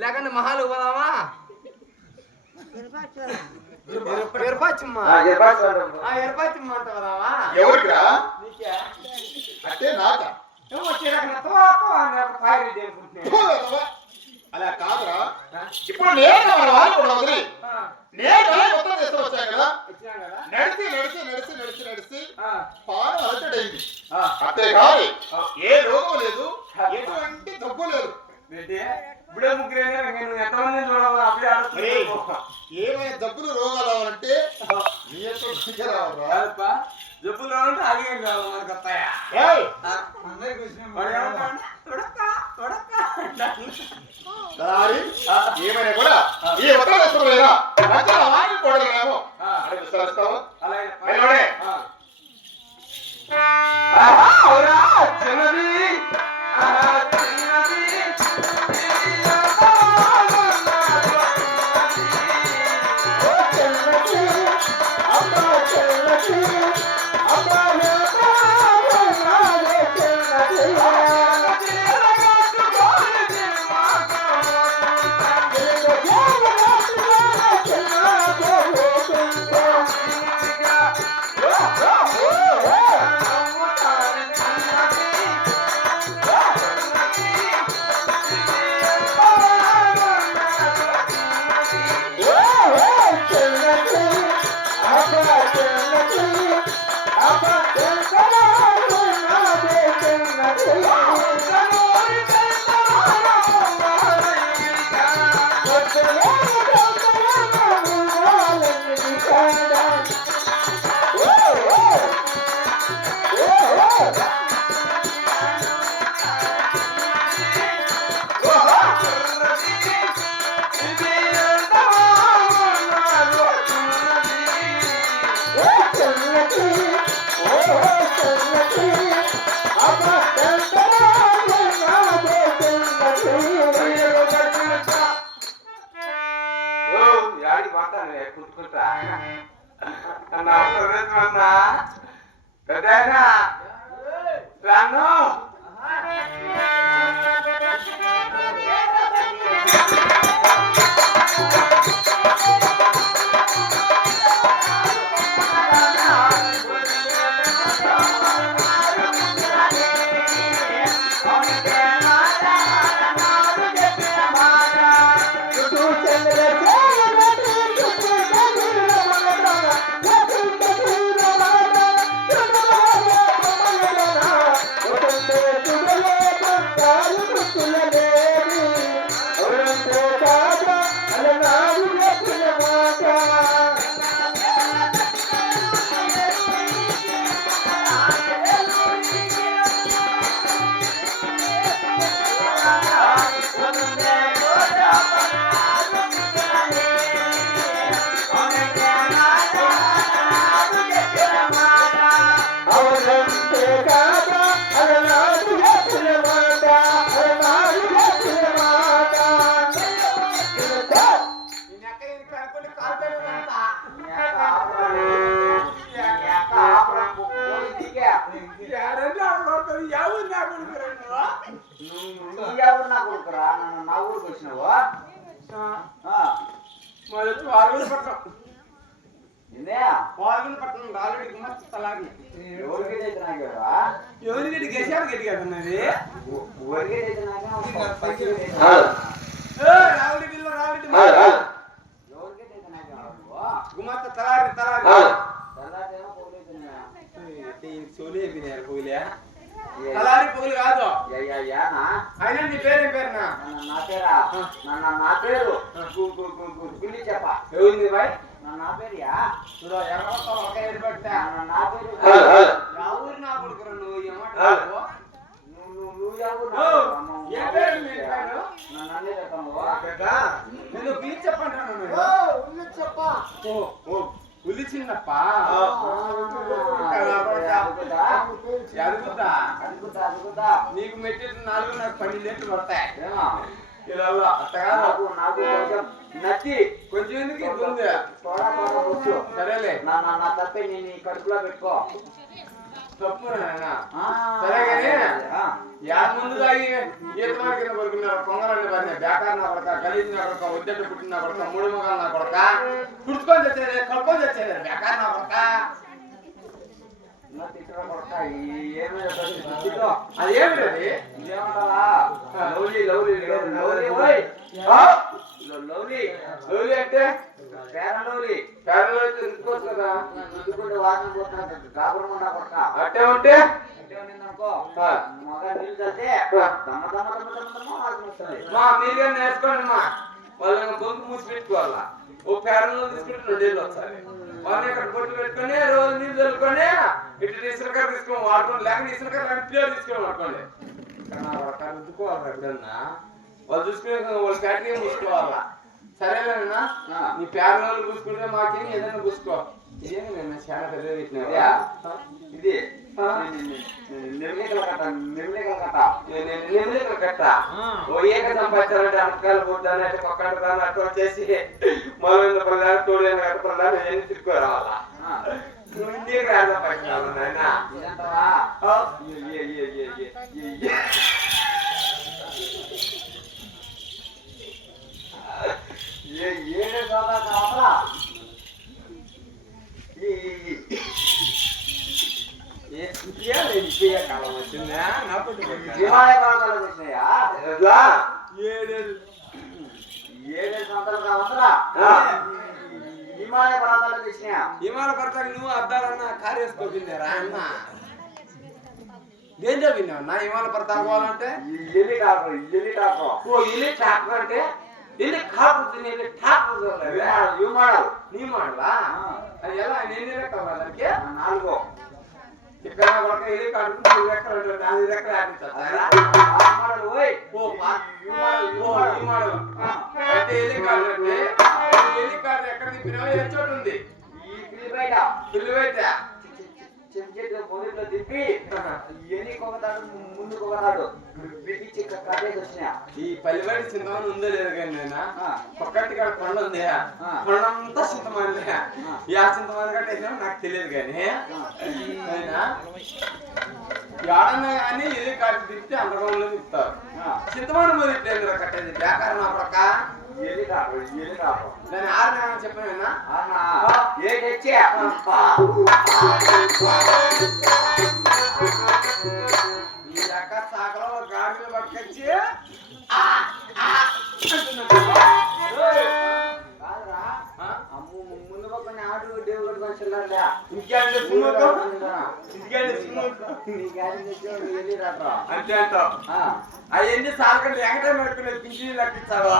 లేకంటే మహాలు పోదామా అలా కాదురా ఇప్పుడు నేను వచ్చా కదా నడిచి నడిచి నడిచి నడిచి నడిచి పాలు అలసటైంది అంతే కాదు ఏ రోగం లేదు ఎటువంటి జబ్బు లేదు ఇప్పుడే ముగ్గురు ఎంతమంది చూడాలి అప్పుడే ఏమైనా జబ్బులు రోగాలు రావాలంటే జబ్బులు రావాలంటే అలాగే కావాలి మనకు వస్తాయా ఏమైనా కూడా ఈ ఉత్తరం లేదా కొడలేమో విస్తరిస్తావు అలాగే చిన్నది రాను నా ఊరికి వచ్చినావు ఎవరికి గెలిచారు గట్టిగా ఉన్నది గుమత్త తలారి తలారి సోలి పోలే తలారి పోలి కాదు అయినా నీ పేరేం పేరునా నా పేరా నా పేరు గుల్లి చెప్ప ఎవరిది బాయ్ నా పేరుయా చూడ ఎర్రతో ఒక ఏడు పెట్టా నా పేరు ఎవరు నా కొడుకురా నువ్వు ఏమంటావు నువ్వు ఎవరు ఏ పేరు నన్ను అన్నీ చెప్పాను నేను పిలిచి చెప్పంటాను ఉల్లి చిన్నప్ప అదుగుతా నీకు మెట్టి 4 నాకు 12 లీటర్లు పడతాయి ఇలా అట్టగా నాకు కొంచెం నచ్చి కొంచెం ఎందుకు ఇది ఉంది సరేలే నా తప్పే నేను ఈ కడుపులో పెట్టుకో తప్పు సరే కానీ యాద ముందు తాగి ఈతమాల కింద పడుకున్నారు పొంగలండి పడిన బేకార్ నా కొడక గలీజ్ నా కొడక ఉద్దెట్టు పుట్టిన నా కొడక 3 మొగాలు నా కొడక పుడుచుకొని తెచ్చేది కడుక్కొని తెచ్చేది బేకార్ నా కొడక అదేమి ఇదేమంటావా lovely lovely lovely lovely lovely అంటే పేరలవ్లీ పేరలో తెలుసుకోవచ్చు కదా రుద్దుకుంటే వాసన పోతున్నా కాపురం ఉన్నా కొట్ట అట్టే ఉంటే అనుకో మగ నీళ్ళు చల్లితే దమ్మ దమ్మ దమ్మ దమ్మ దమ్మ వాసన వస్తుంది మా మీరుగా నేర్చుకోండి మా వాళ్ళని గొంతు మూసి పెట్టుకోవాలా ఓ పేరంలో తీసుకుంటే 2 ఏళ్ళు వస్తాయి వాళ్ళని ఇక్కడ బొట్టు పెట్టుకొని రోజు నీళ్ళు చల్లుకొని ఇటు ఇసుకర తీసుకొని వాడుకోండి లేకపోతే ఇసుకర ప్లేట్ తీసుకొని వాడుకోండి రుద్దుకోవాలి ఎప్పుడన్నా వాళ్ళు చూసుకునే వాళ్ళ ఫ్యాక్టరీ మూసుకోవాలా సరేనా నీ పేరంలో పూసుకుంటే మాకేం ఏదైనా పూసుకో ఇదేంటి నేను చాలా పెద్ద పెట్టినా ఇది నిర్మికల కట్ట ఓ ఏక సంపాదించాలంటే అమ్మకాయలు పోతాను అంటే పక్కన అట్లా వచ్చేసి మొదలైన పదాలు తోడైన కట్ట పదాలు ఏం తిరుగు రావాలా ఇండియా రాజా పట్టినాను నాయన ఏడే కావాలా కాలం వచ్చిందా నాకు హిమాలయ పర్వతాలు వచ్చినాయా 7 సంవత్సరాలు కావసరా హిమాలయ పర్వతాలు వచ్చినాయా హిమాలయ పర్వతాలు నువ్వు అద్దాలన్నా కారు వేసుకోపింది రా అన్న దేంతో విన్నావు నా హిమాలయ పర్వతాలు పోవాలంటే ఇల్లి టాకో ఓ ఇల్లి టాక్ అంటే ఇల్లి కాపు తినేది టాక్ యూ మోడల్ నీ మాడలా అది ఎలా నేను లెక్క దానికి 4 ఇక్కడ ఒక ఇల్లి కాడుకుంటే లెక్కలు 4 లెక్కలు మోడల్ ఓయ్ ఓ ఈ మోడల్ అంటే ఇల్లి కాడు అంటే ఇల్లి కాడు ఎక్కడ తిప్పినా ఏ చోటు ఉంది ఈ పిల్లి బయట చెంచెట్లో మొదట్లో తిప్పి ఎన్ని కొగతాడు ముందు కొగతాడు బిగించి కట్టేసి వచ్చినా ఈ పల్లెవాడి చింతమని ఉందో లేదు కానీ నేను పక్కటి కాడ కొండ ఉంది కొండ అంతా చింతమని ఆ చింతమని కట్టేసినా నాకు తెలియదు కానీ అయినా ఏడన్నా కానీ ఇల్లు కాటు తిప్పితే అండర్గ్రౌండ్ లో తిప్పుతారు చింతమని మొదలు కట్టేది బేకారు నా ప్రక్క దాని ఆరునా చెప్పినా ఏ తెచ్చే ఈ రక సాగలో గాడిలో పట్టుకొచ్చి ముందు పక్కన ఆటలు దేవుడు కట్టుకొని అంతే అంటావు అవన్నీ సాలకంటే ఎక్కడే పెట్టుకునే పింఛన్ లెక్కించావా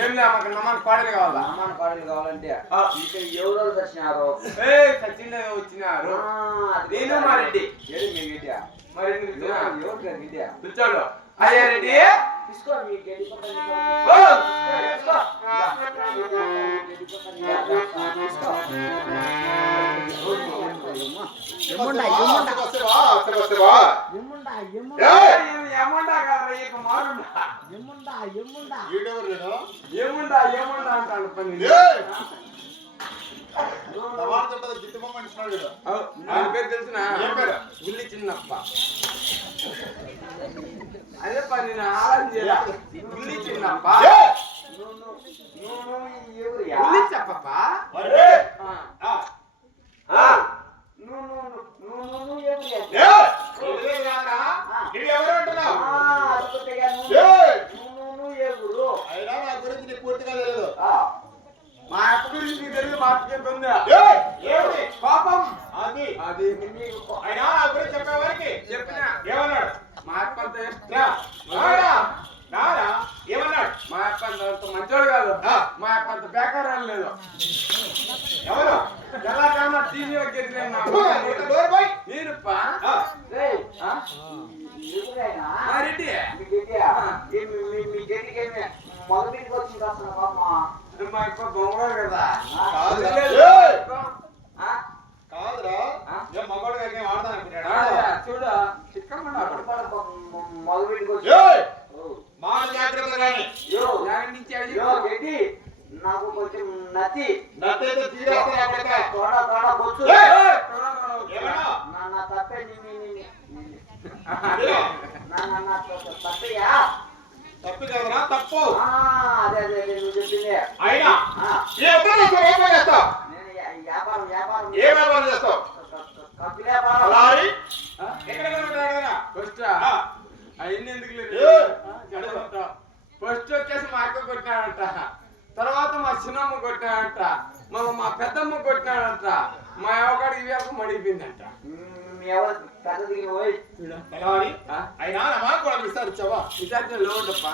ఏం లే మాకు నమ్మని కోడలు కావాలా అమ్మాని పాటలు కావాలంటే ఇక్కడ ఎవరో వచ్చినారు సచిన్ వచ్చినారు నేను మా రెడ్డి మీ గిడ్డ మరి ఎవరు గిడ్డ పిలిచాడు అయ్యా రెడ్డి తీసుకో మీ గడ్డి ఏముండా అంటాడు పని ఆయన పేరు తెలిసిన గుల్లి చిన్నప్ప అదే పని నేను ఆలోచన గుల్లి చిన్నప్ప గుల్లి చెప్పప్ప మా అక్క గురించి తెలియదు మా అక్కకి ఉందా పాపం అది అది అయినా నా గురించి చెప్పేవారికి చెప్పినా ఏమన్నాడు మా అక్క ఏమన్నాడు మా అక్క అంత మంచోడు కాదు మా అక్క అంత బేకారాలు లేదు ఎవరు ఎలా కన్నా టీవీ డోర్ బాయ్ నేనుప్ప ఎదురైనా ఆ రెడ్డి మీ గడ్డి మీ గడ్డికి ఏమి మొదటికి వచ్చింది అసలు అమ్మ మా యొక్క బొమ్మగాడు కదా కాదురా మగవాడు ఆడదాను చూడు చిక్కమన్నాడు మొదటికి వచ్చి మాట జాగ్రత్త కానీ గడ్డి నాకు కొంచెం నచ్చి నత్తైతే తీరేస్తా తోడ తోడ బొచ్చు ఏమన్నా నా తప్పే నా తప్పయ్యా తప్పు కదరా తప్పు అదే అదే నువ్వు చెప్పింది అయినా ఏ ఉపదేశం ఏం చేస్తావు నేను వ్యాపారం వ్యాపారం ఏ వ్యాపారం చేస్తావు కప్పు వ్యాపారం అలారి ఎక్కడ కొనుక్కుంటాడనా ఫస్ట్ అవన్నీ ఎందుకు లేదు అడుగు ఫస్ట్ వచ్చేసి మా అక్క కొట్టినాడంట తర్వాత మా చిన్నమ్మ కొట్టినాడంట మళ్ళీ మా పెద్దమ్మ కొట్టినాడంట మా ఎవగాడికి వ్యాపం మడిపోయిందంట ఎవరు పెద్దది పోయి అలారి అయినా నా మాట కూడా విచారించావా విచారణ లోటప్ప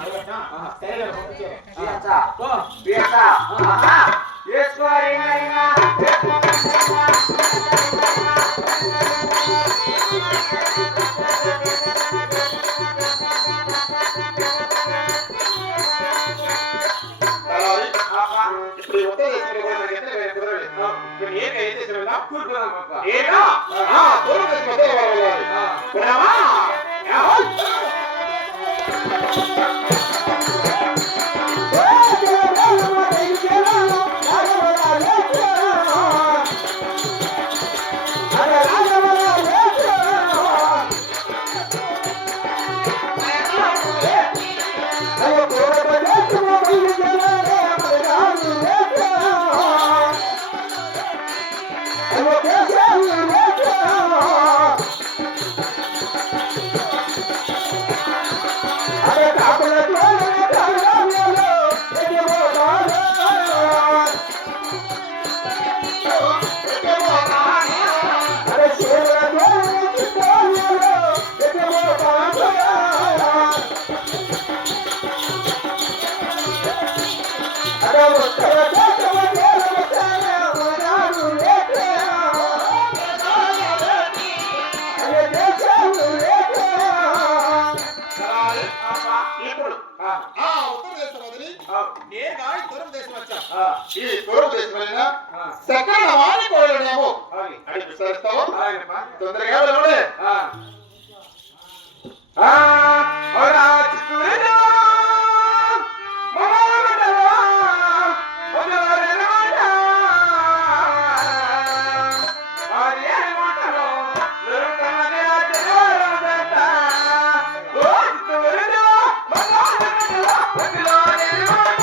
ఇప్పుడు ఉపదేశం ఇప్పుడు ఏకైతే కూర్చున్నాం పాప ఏనా ఇప్పుడు ఉత్తర దేశం వదిలి నేరుగా ఈ తూర్పు దేశం వచ్చా ఈ తూర్పు దేశం సకల